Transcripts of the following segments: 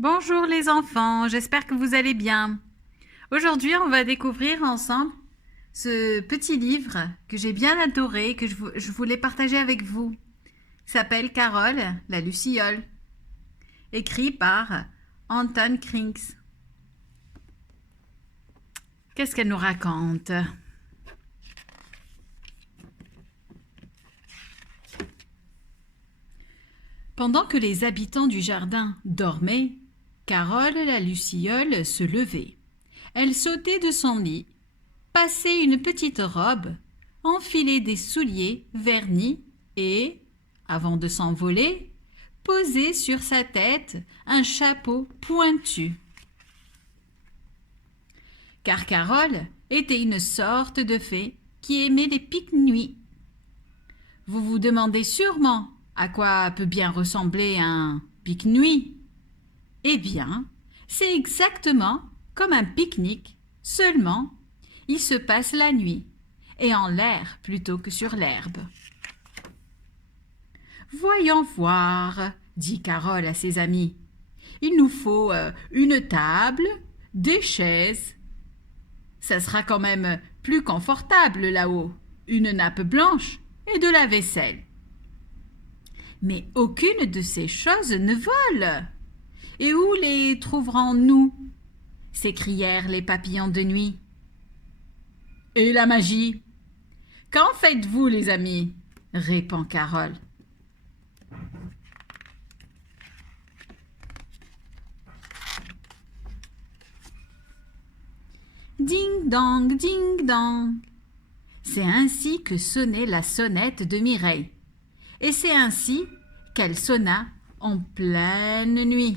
Bonjour les enfants, j'espère que vous allez bien. Aujourd'hui, on va découvrir ensemble ce petit livre que j'ai bien adoré, que je voulais partager avec vous. Il s'appelle Carole, la Luciole, écrit par Anton Krings. Qu'est-ce qu'elle nous raconte? Pendant que les habitants du jardin dormaient, Carole la Luciole se levait. Elle sautait de son lit, passait une petite robe, enfilait des souliers vernis et, avant de s'envoler, posait sur sa tête un chapeau pointu. Car Carole était une sorte de fée qui aimait les pique-nuits. Vous vous demandez sûrement à quoi peut bien ressembler un pique-nuit. Eh bien, c'est exactement comme un pique-nique, seulement il se passe la nuit et en l'air plutôt que sur l'herbe. Voyons voir, dit Carole à ses amis. Il nous faut une table, des chaises. Ça sera quand même plus confortable là-haut, une nappe blanche et de la vaisselle. Mais aucune de ces choses ne vole. Et où les trouverons-nous? S'écrièrent les papillons de nuit. Et la magie? Qu'en faites-vous, les amis? Répond Carole. Ding dong, ding dong. C'est ainsi que sonnait la sonnette de Mireille. Et c'est ainsi qu'elle sonna en pleine nuit.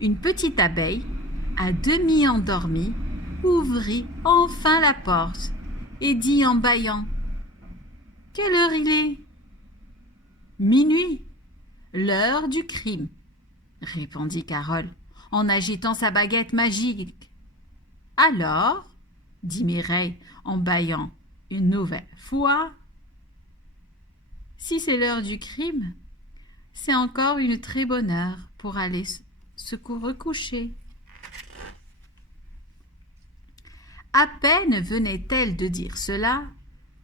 Une petite abeille, à demi endormie, ouvrit enfin la porte et dit en bâillant: « Quelle heure il est ?»« Minuit, l'heure du crime, » répondit Carole en agitant sa baguette magique. « Alors, » dit Mireille en bâillant une nouvelle fois, « si c'est l'heure du crime, c'est encore une très bonne heure pour aller se recoucher. » À peine venait-elle de dire cela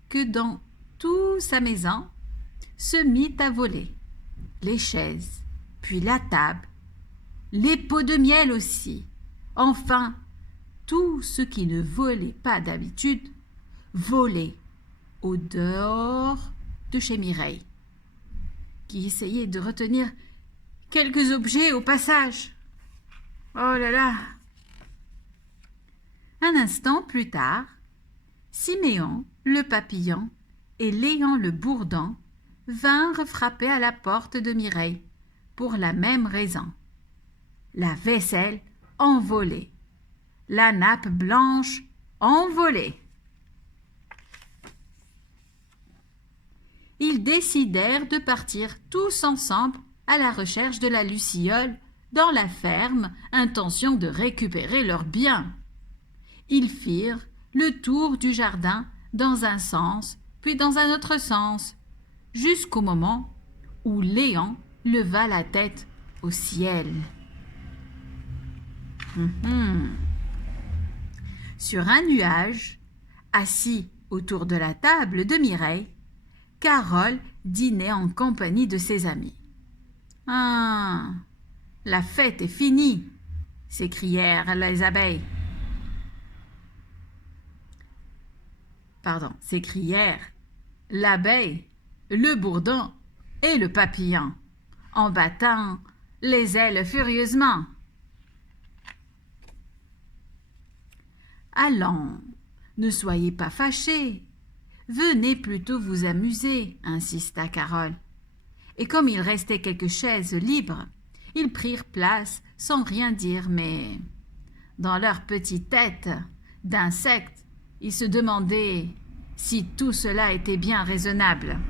que dans toute sa maison se mit à voler. Les chaises, puis la table, les pots de miel aussi. Enfin, tout ce qui ne volait pas d'habitude volait au dehors de chez Mireille, qui essayait de retenir quelques objets au passage. Oh là là! Un instant plus tard, Siméon, le papillon, et Léon le bourdon vinrent frapper à la porte de Mireille pour la même raison. La vaisselle envolée, la nappe blanche envolée. Ils décidèrent de partir tous ensemble à la recherche de la Luciole dans la ferme, intention de récupérer leurs biens. Ils firent le tour du jardin dans un sens, puis dans un autre sens, jusqu'au moment où Léon leva la tête au ciel. Sur un nuage, assis autour de la table de Mireille, Carole dînait en compagnie de ses amis. « Ah, la fête est finie !» s'écrièrent les abeilles. S'écrièrent l'abeille, le bourdon et le papillon, en battant les ailes furieusement. « Allons, ne soyez pas fâchés, venez plutôt vous amuser, » insista Carole. Et comme il restait quelques chaises libres, ils prirent place sans rien dire, mais dans leur petite tête d'insectes, ils se demandaient si tout cela était bien raisonnable.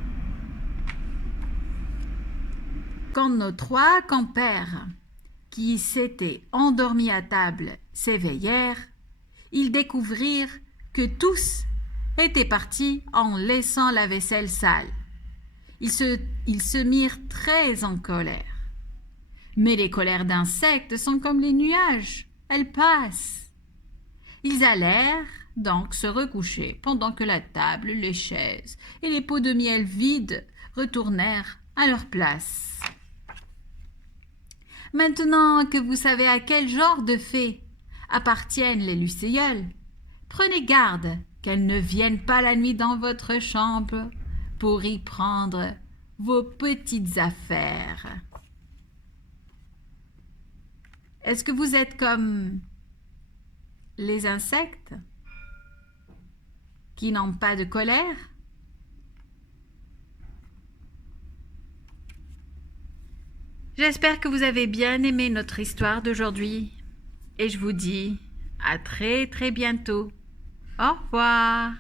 Quand nos 3 compères, qui s'étaient endormis à table, s'éveillèrent, ils découvrirent que tous étaient partis en laissant la vaisselle sale. Ils se mirent très en colère. Mais les colères d'insectes sont comme les nuages, elles passent. Ils allèrent donc se recoucher pendant que la table, les chaises et les pots de miel vides retournèrent à leur place. Maintenant que vous savez à quel genre de fées appartiennent les lucéoles, prenez garde qu'elles ne viennent pas la nuit dans votre chambre pour y prendre vos petites affaires. Est-ce que vous êtes comme les insectes qui n'ont pas de colère? J'espère que vous avez bien aimé notre histoire d'aujourd'hui et je vous dis à très très bientôt. Au revoir.